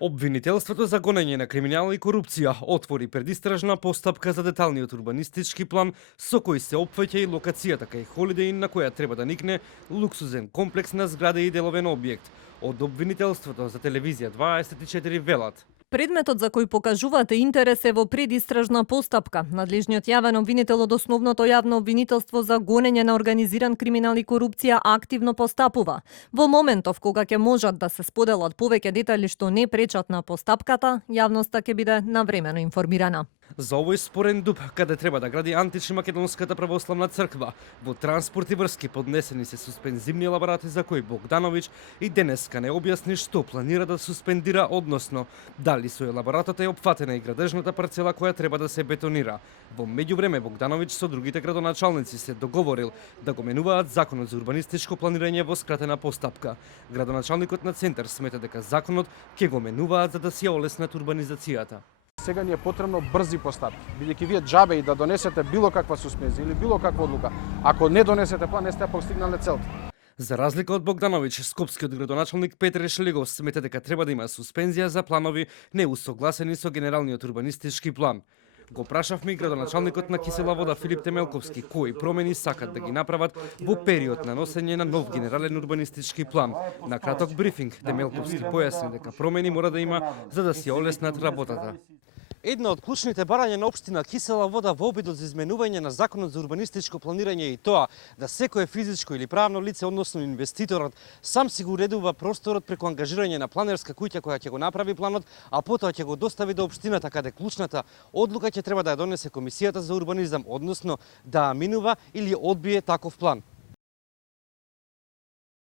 Обвинителството за гонење на криминал и корупција отвори предистражна постапка за деталниот урбанистички план со кој се опфаќа и локацијата кај Холидеј на која треба да никне луксузен комплекс на згради и деловен објект. Од обвинителството за телевизија 24 велат. Предметот за кој покажувате интерес е во предистражна постапка. Надлежниот јавен обвинител од основното јавно обвинителство за гонење на организиран криминал и корупција активно постапува. Во моментов кога ќе можат да се споделат повеќе детали што не пречат на постапката, јавноста ќе биде навремено информирана. За овој спорен дуб, каде треба да гради антична македонската православна црква, во транспорт и врски поднесени се суспензивни елабарати за кои Богдановиќ и денеска не објасни што планира да суспендира, односно дали со елабаратот е опфатена и градежната парцела која треба да се бетонира. Во меѓувреме Богдановиќ со другите градоначалници се договорил да го менуваат законот за урбанистичко планирање во скратена постапка. Градоначалникот на Центар смета дека законот ќе го менуваат за да си ја олеснат урбанизацијата. Сега ни е потребно брзи постапки, бидејќи вие џабе и да донесете било каква суспензија или било каква одлука, ако не донесете план, не сте постигнале целта. За разлика од Богдановиќ, скопскиот градоначалник Петре Шлегов смета дека треба да има суспензија за планови неусогласени со генералниот урбанистички план. Го прашавме и градоначалникот на Кисела вода Филип Темелковски кои промени сакат да ги направат во период на носење на нов генерален урбанистички план. На краток брифинг Темелковски појасни дека промени мора да има за да си олеснат работата. Една од клучните барања на општина Кисела вода во обидот за изменување на законот за урбанистичко планирање и тоа да секое физичко или правно лице, односно инвеститорот, сам си го уредува просторот преку ангажирање на планерска куќа која ќе го направи планот, а потоа ќе го достави до општината каде клучната одлука ќе треба да ја донесе Комисијата за урбанизам, односно да минува или одбие таков план.